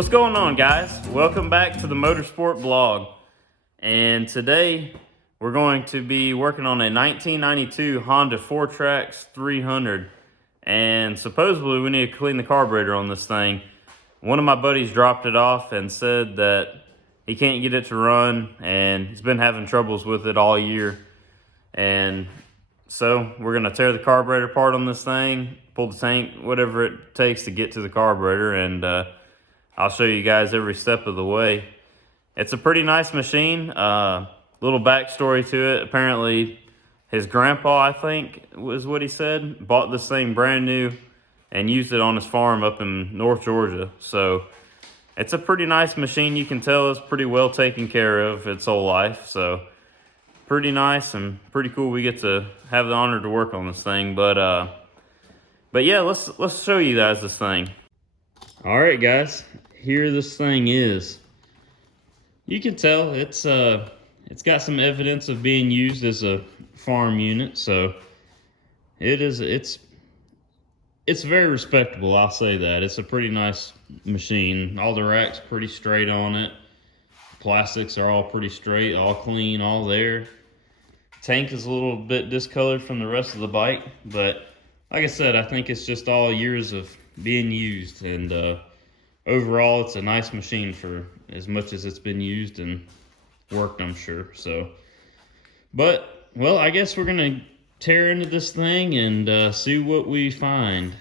What's going on, guys? Welcome back to the Motorsport Blog. And today we're going to be working on a 1992 Honda fourtrax 300. And supposedly we need to clean the carburetor on this thing. One of my buddies dropped it off and said that he can't get it to run, and he's been having troubles with it all year. And so we're gonna tear the carburetor apart on this thing, pull the tank, whatever it takes to get to the carburetor, and I'll show you guys every step of the way. It's a pretty nice machine. Little backstory to it. Apparently his grandpa, I think was what he said, bought this thing brand new and used it on his farm up in North Georgia. So it's a pretty nice machine. You can tell it's pretty well taken care of its whole life. So pretty nice and pretty cool. We get to have the honor to work on this thing. But yeah, let's show you guys this thing. All right, guys. Here this thing is. You can tell it's got some evidence of being used as a farm unit, so it's very respectable, I'll say that. It's a pretty nice machine. All the racks pretty straight on it. Plastics are all pretty straight, all clean, all there. Tank is a little bit discolored from the rest of the bike, but like I said, I think it's just all years of being used, and overall, it's a nice machine for as much as it's been used and worked, I'm sure. So, but, well, I guess we're going to tear into this thing and see what we find.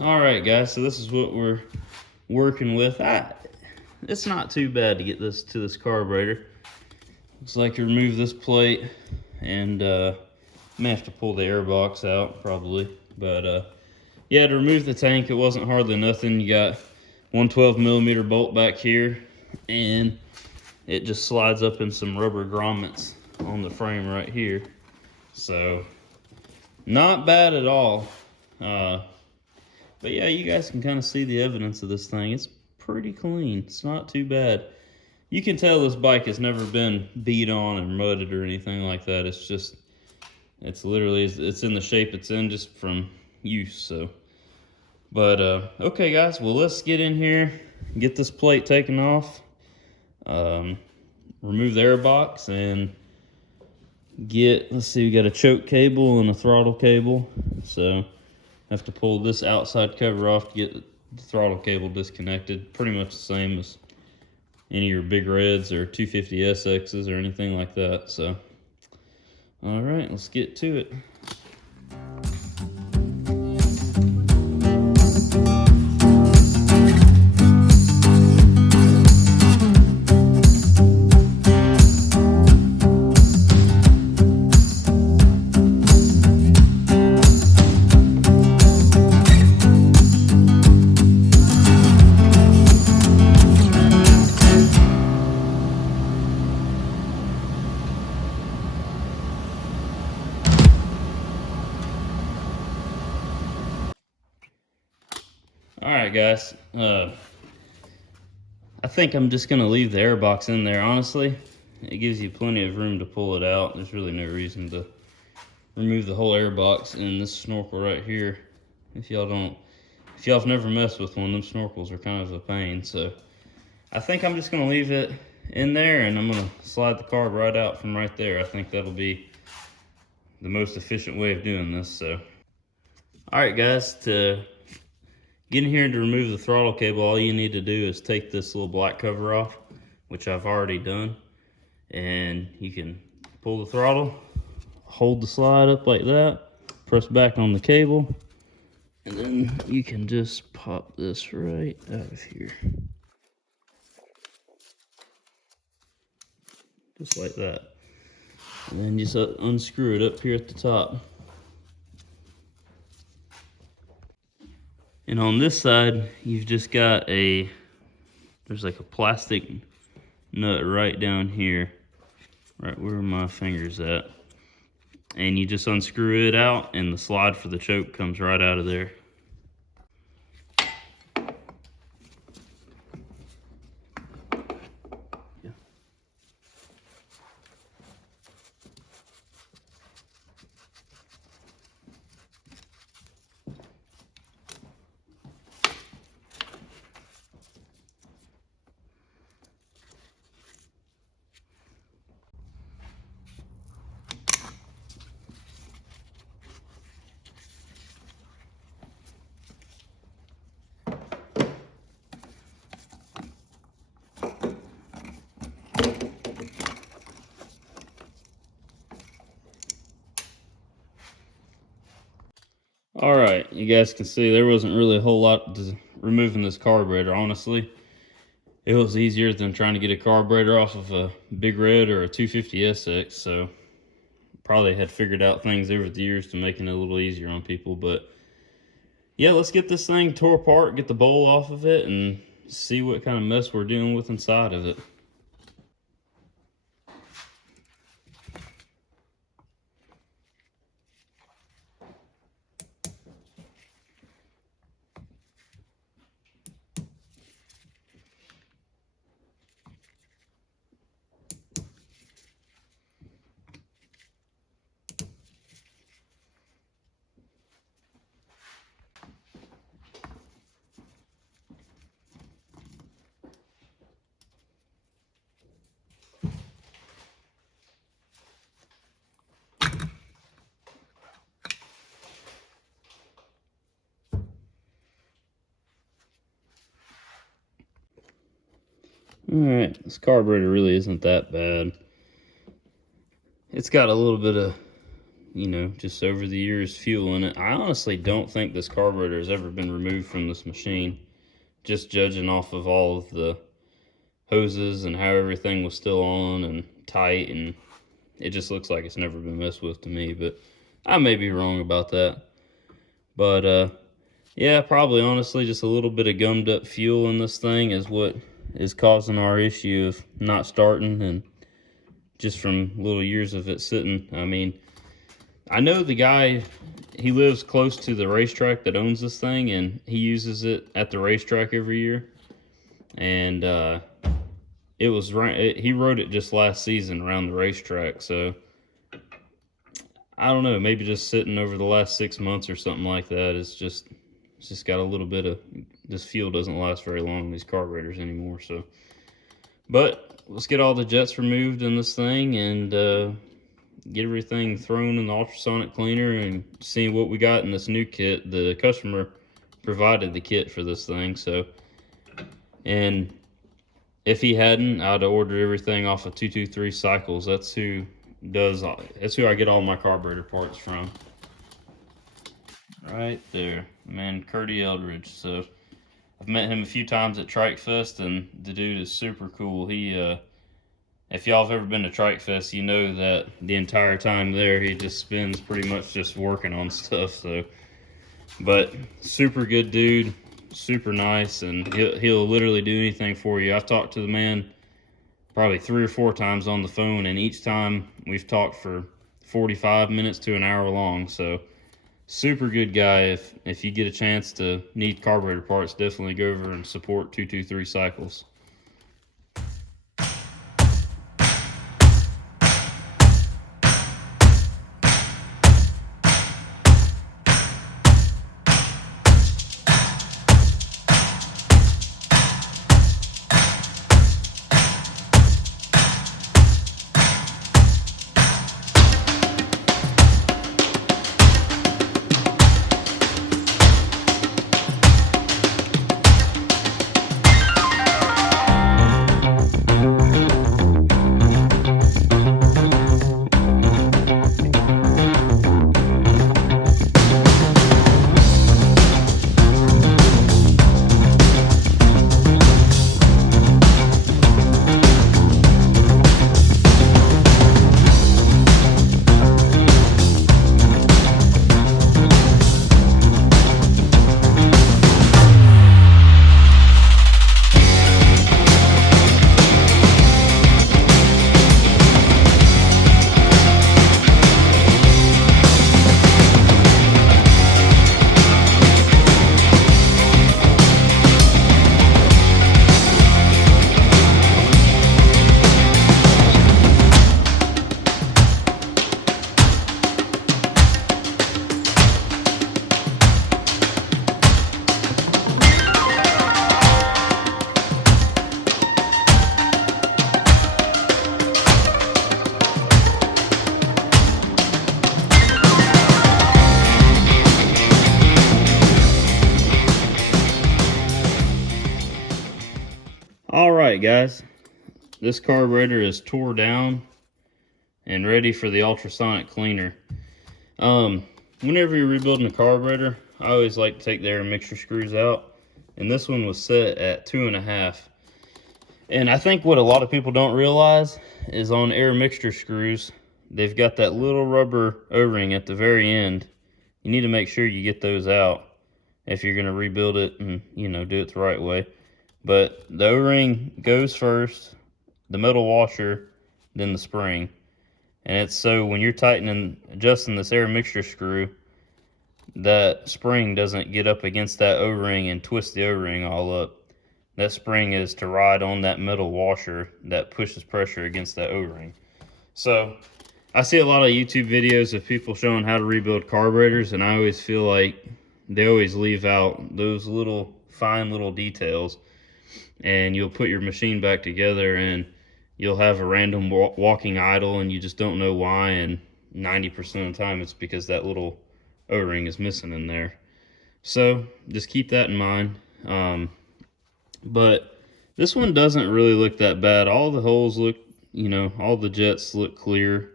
Alright guys, so this is what we're working with. It's not too bad to get this to this carburetor. Looks like you remove this plate, and may have to pull the air box out probably. But yeah, to remove the tank, it wasn't hardly nothing. You got one 12mm bolt back here, and it just slides up in some rubber grommets on the frame right here. So not bad at all. But yeah, you guys can kind of see the evidence of this thing. It's pretty clean. It's not too bad. You can tell this bike has never been beat on or mudded or anything like that. It's just, it's literally, it's in the shape it's in just from use. So, but okay guys, well, let's get in here, get this plate taken off, remove the air box, and let's see, we got a choke cable and a throttle cable. So have to pull this outside cover off to get the throttle cable disconnected. Pretty much the same as any of your big reds or 250 SXs or anything like that. So, all right, let's get to it. Alright guys, I think I'm just going to leave the air box in there, honestly. It gives you plenty of room to pull it out. There's really no reason to remove the whole air box. And this snorkel right here, if y'all have never messed with one, them snorkels are kind of a pain. So I think I'm just going to leave it in there, and I'm going to slide the carb right out from right there. I think that'll be the most efficient way of doing this. So, alright guys, to get in here to remove the throttle cable, all you need to do is take this little black cover off, which I've already done, and you can pull the throttle, hold the slide up like that, press back on the cable, and then you can just pop this right out of here. Just like that. And then just unscrew it up here at the top. And on this side, you've just got there's like a plastic nut right down here, right where my finger's at. And you just unscrew it out and the slide for the choke comes right out of there. All right, you guys can see there wasn't really a whole lot to removing this carburetor, honestly. It was easier than trying to get a carburetor off of a Big Red or a 250SX, so probably had figured out things over the years to making it a little easier on people. But yeah, let's get this thing tore apart, get the bowl off of it, and see what kind of mess we're dealing with inside of it. Alright, this carburetor really isn't that bad. It's got a little bit of, you know, just over the years fuel in it. I honestly don't think this carburetor has ever been removed from this machine, just judging off of all of the hoses and how everything was still on and tight, and it just looks like it's never been messed with to me, but I may be wrong about that. But yeah, probably honestly just a little bit of gummed up fuel in this thing is what is causing our issue of not starting, and just from little years of it sitting. I mean, I know the guy, he lives close to the racetrack that owns this thing, and he uses it at the racetrack every year. And it was right, he rode it just last season around the racetrack, so I don't know, maybe just sitting over the last 6 months or something like that. It's just got a little bit of, this fuel doesn't last very long in these carburetors anymore. So, but let's get all the jets removed in this thing and get everything thrown in the ultrasonic cleaner and see what we got in this new kit. The customer provided the kit for this thing, so, and if he hadn't, I'd ordered everything off of 223 Cycles. That's who I get all my carburetor parts from. Right there, man, Curdy Eldridge. So I've met him a few times at Trike Fest, and the dude is super cool. He if y'all have ever been to Trike Fest, you know that the entire time there he just spends pretty much just working on stuff. So, but super good dude, super nice, and he'll literally do anything for you. I've talked to the man probably 3 or 4 times on the phone, and each time we've talked for 45 minutes to an hour long. So super good guy. If you get a chance to need carburetor parts, definitely go over and support 223 Cycles. guys, this carburetor is tore down and ready for the ultrasonic cleaner. Whenever you're rebuilding a carburetor, I always like to take the air mixture screws out, and this one was set at 2.5. And I think what a lot of people don't realize is on air mixture screws, they've got that little rubber O-ring at the very end. You need to make sure you get those out if you're going to rebuild it and, you know, do it the right way. But the O-ring goes first, the metal washer, then the spring. And it's so when you're tightening, adjusting this air mixture screw, that spring doesn't get up against that O-ring and twist the O-ring all up. That spring is to ride on that metal washer that pushes pressure against that O-ring. So I see a lot of YouTube videos of people showing how to rebuild carburetors, and I always feel like they always leave out those little fine little details, and you'll put your machine back together and you'll have a random walking idle and you just don't know why, and 90% of the time it's because that little O-ring is missing in there. So just keep that in mind. But this one doesn't really look that bad. All the holes look, you know, all the jets look clear.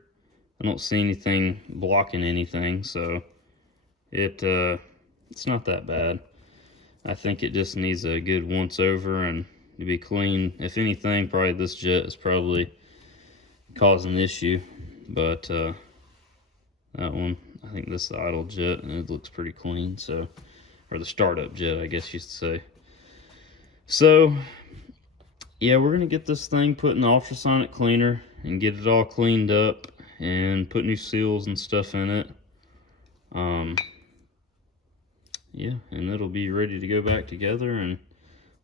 I don't see anything blocking anything, so it's not that bad. I think it just needs a good once over and to be clean. If anything, probably this jet is probably causing an issue, but that one, I think this is the idle jet and it looks pretty clean. So, or the startup jet, I guess you should say. So yeah, we're gonna get this thing put in the ultrasonic cleaner and get it all cleaned up and put new seals and stuff in it. Yeah, and it'll be ready to go back together, and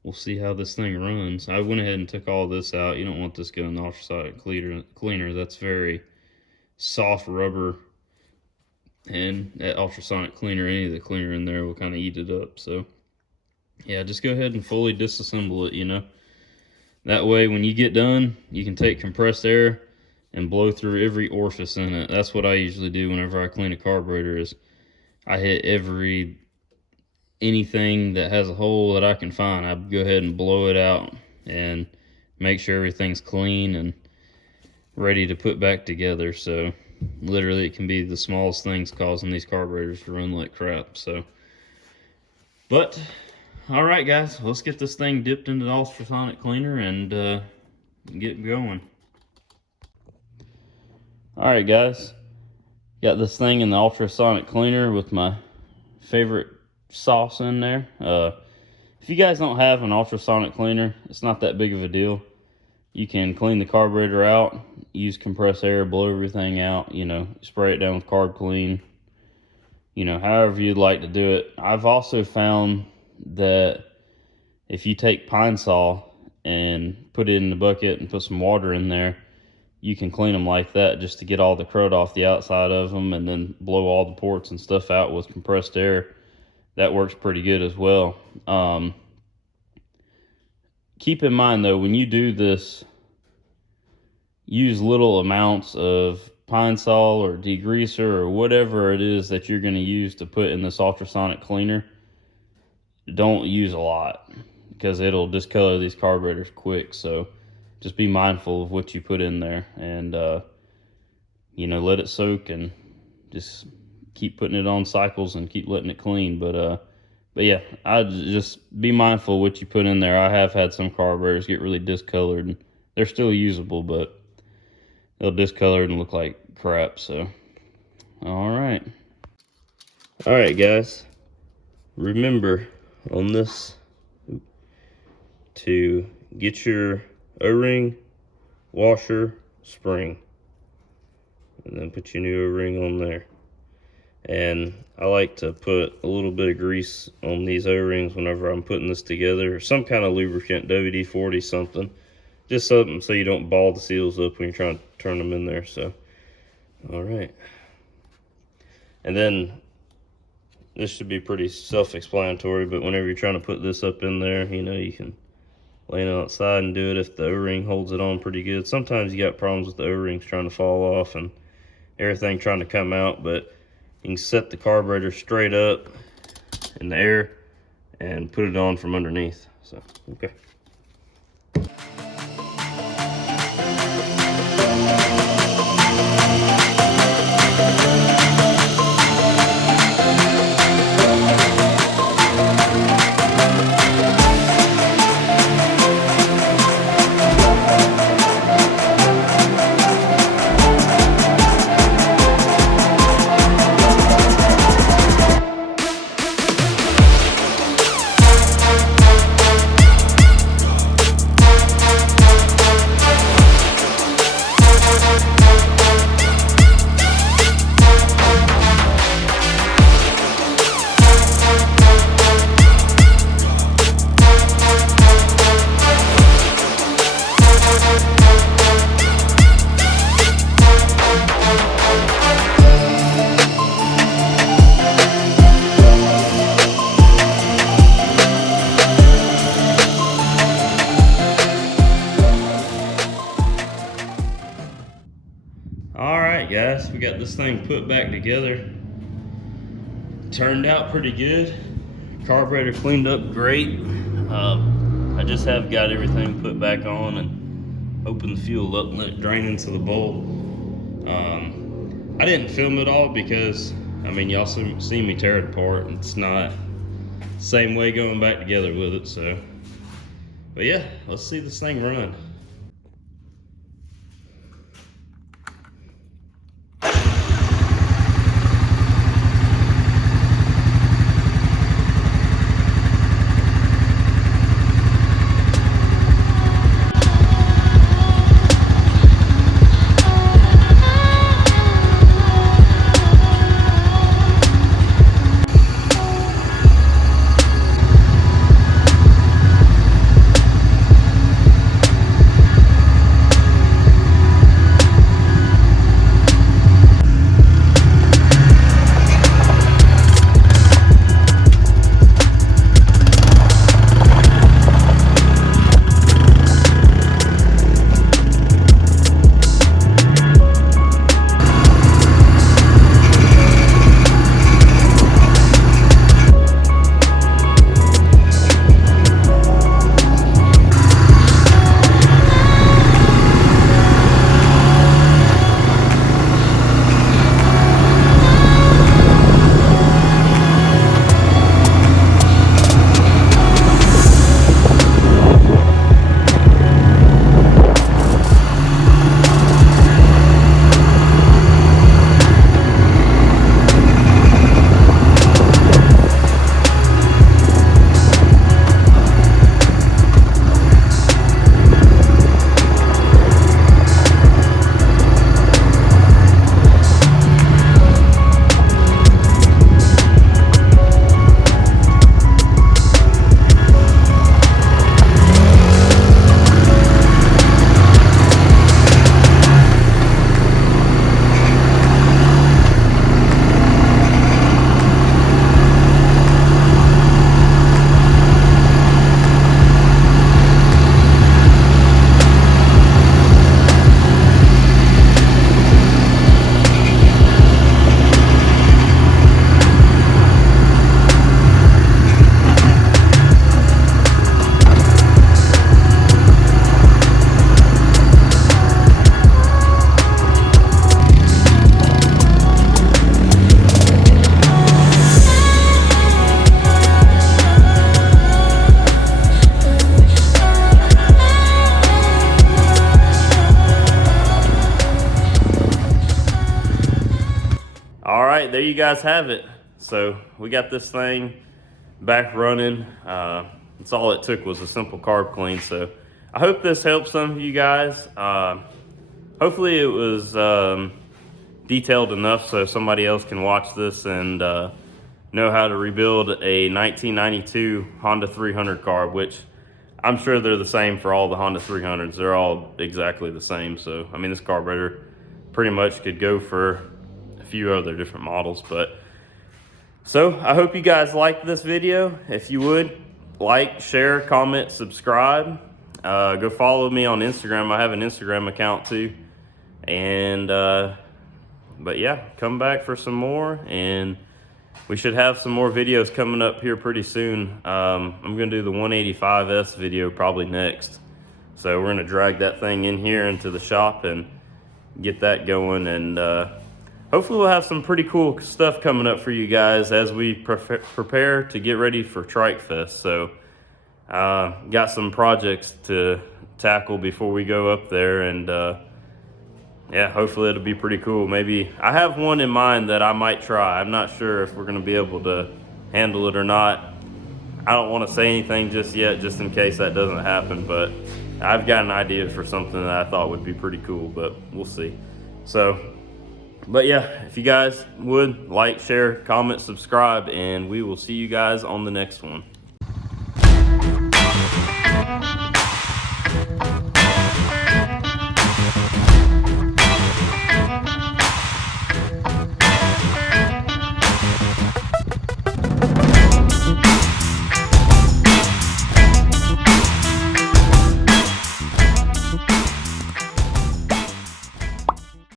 we'll see how this thing runs. I went ahead and took all this out. You don't want this going in the ultrasonic cleaner. That's very soft rubber, and that ultrasonic cleaner, any of the cleaner in there will kind of eat it up. So yeah, just go ahead and fully disassemble it, you know. That way when you get done, you can take compressed air and blow through every orifice in it. That's what I usually do whenever I clean a carburetor, is I hit anything that has a hole that I can find. I go ahead and blow it out and make sure everything's clean and ready to put back together. So literally it can be the smallest things causing these carburetors to run like crap. So, but all right guys, let's get this thing dipped into the ultrasonic cleaner and get going. All right guys, got this thing in the ultrasonic cleaner with my favorite sauce in there. If you guys don't have an ultrasonic cleaner, it's not that big of a deal. You can clean the carburetor out, use compressed air, blow everything out, you know, spray it down with carb clean, you know, however you'd like to do it. I've also found that if you take Pine Sol and put it in the bucket and put some water in there, you can clean them like that, just to get all the crud off the outside of them, and then blow all the ports and stuff out with compressed air. That works pretty good as well. Keep in mind though, when you do this, use little amounts of Pine Sol or degreaser or whatever it is that you're going to use to put in this ultrasonic cleaner. Don't use a lot because it'll discolor these carburetors quick. So just be mindful of what you put in there, and you know, let it soak and just keep putting it on cycles and keep letting it clean. But yeah, I just be mindful what you put in there. I have had some carburetors get really discolored, and they're still usable, but they'll discolor and look like crap. So all right guys, remember on this to get your O-ring, washer, spring, and then put your new O-ring on there. And I like to put a little bit of grease on these O-rings whenever I'm putting this together, or some kind of lubricant, WD-40 something, just something so you don't ball the seals up when you're trying to turn them in there. So all right, and then this should be pretty self-explanatory, but whenever you're trying to put this up in there, you know, you can lay it outside and do it if the O-ring holds it on pretty good. Sometimes you got problems with the O-rings trying to fall off and everything trying to come out, but you can set the carburetor straight up in the air and put it on from underneath. So, okay. All right, guys, we got this thing put back together. Turned out pretty good. Carburetor cleaned up great. I just have got everything put back on and opened the fuel up and let it drain into the bowl. I didn't film it all because, I mean, y'all see me tear it apart. It's not the same way going back together with it, so. But yeah, let's see this thing run. All right, there you guys have it. So we got this thing back running. That's all it took was a simple carb clean. So I hope this helps some of you guys. Hopefully it was detailed enough so somebody else can watch this and know how to rebuild a 1992 Honda 300 carb, which I'm sure they're the same for all the Honda 300s. They're all exactly the same. So, I mean, this carburetor pretty much could go for a few other different models. But so I hope you guys liked this video. If you would, like, share, comment, subscribe. Go follow me on Instagram. I have an Instagram account too. And but yeah, come back for some more, and we should have some more videos coming up here pretty soon. I'm gonna do the 185S video probably next. So we're gonna drag that thing in here into the shop and get that going, and hopefully we'll have some pretty cool stuff coming up for you guys as we prepare to get ready for Trike Fest. So got some projects to tackle before we go up there, and yeah, hopefully it'll be pretty cool. Maybe I have one in mind that I might try. I'm not sure if we're gonna be able to handle it or not. I don't want to say anything just yet, just in case that doesn't happen, but I've got an idea for something that I thought would be pretty cool, but we'll see. So, but yeah, if you guys would like, share, comment, subscribe, and we will see you guys on the next one.